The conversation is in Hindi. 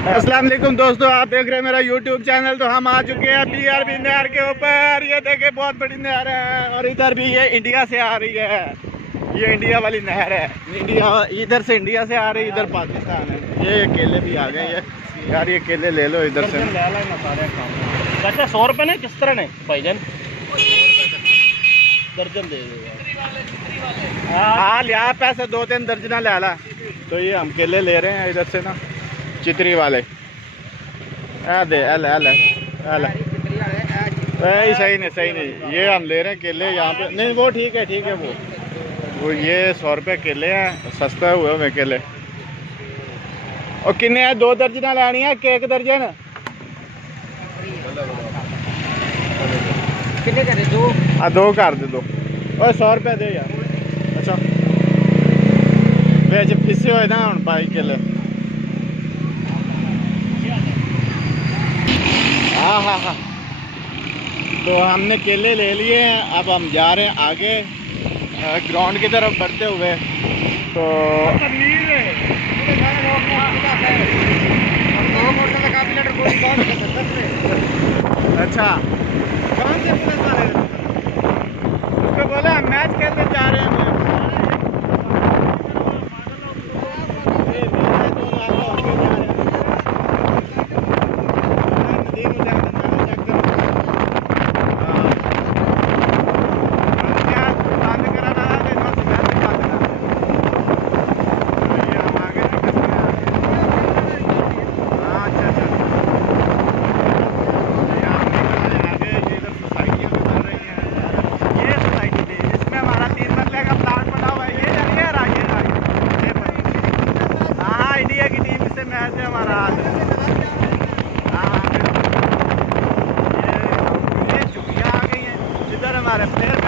अस्सलाम वालेकुम दोस्तों, आप देख रहे हैं मेरा यूट्यूब चैनल। तो हम आ चुके हैं BRB नहर के ऊपर। ये देखे बहुत बड़ी नहर है और इधर भी ये इंडिया से आ रही है। ये इंडिया वाली नहर है। इंडिया इधर से इंडिया से आ रही है, इधर पाकिस्तान है। ये केले भी आ गए यार, ये केले ले लो इधर से। अच्छा 100 रुपये ने किस तरह ने भाईजान? दर्जन दे दो। हाँ लिया पैसे 2-3 दर्जना ले ला। तो ये हम केले ले रहे हैं इधर से ना, चितरी वाले। दे सही नहीं, ये हम ले रहे हैं केले यहाँ पे। नहीं वो ठीक है वो ये 100 रुपये केले हैं, सस्ता हुए हुए केले। और किन्ने है? 2 दर्जना लैनी है, केक दर्जन कितने करे? 2। हाँ 2 कर दे 2। और 100 रुपये दे यार। अच्छा वे जब पिसे हुए ना हम भाई केले। हाँ तो हमने केले ले लिए हैं। अब हम जा रहे हैं आगे ग्राउंड की तरफ बढ़ते हुए। तो अच्छा कौन से पुलिस वाले उसको बोला हम मैच खेलने जा रहे हैं। हमारे प्लेयर